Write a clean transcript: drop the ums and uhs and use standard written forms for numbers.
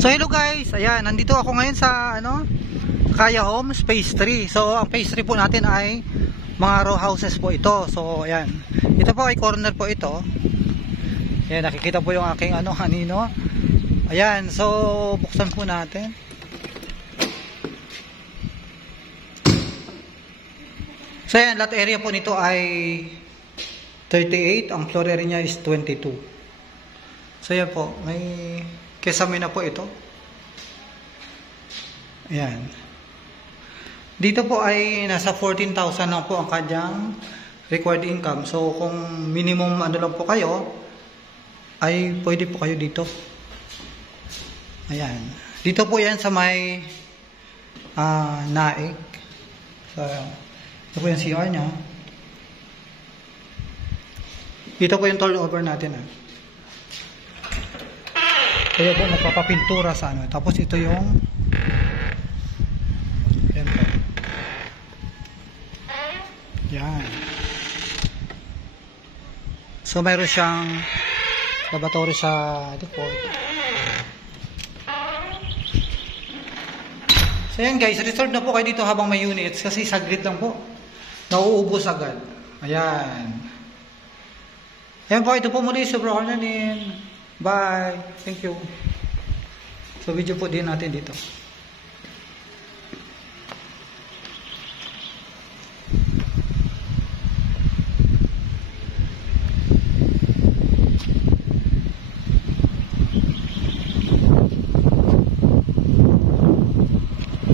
So hello guys, ayan, nandito ako ngayon sa Kaya Homes Phase 3. So ang Phase 3 po natin ay mga row houses po ito. So ayan, ito po ay corner po ito. Ayan, nakikita po yung aking anino. Ayan, so buksan po natin. So ayan, lot area po nito ay 38, ang floor area niya is 22. So ayan po, may kesame na po ito. Ayan. Dito po ay nasa 14,000 lang po ang kanyang required income. So kung minimum lang po kayo, ay pwede po kayo dito. Ayan. Dito po yan sa may naik. So ito po yung CR nya. Dito po yung turnover natin. Kaya po nagpapapintura sa Tapos ito yung yan po. Yan. So mayroon siyang laboratory sa default. So yan guys, reserve na po kayo dito habang may units kasi saglit lang po. Nauubos agad. Ayan. Ayan po, ito po muli si Bro Hernanin. Bye. Thank you. So video po din natin dito.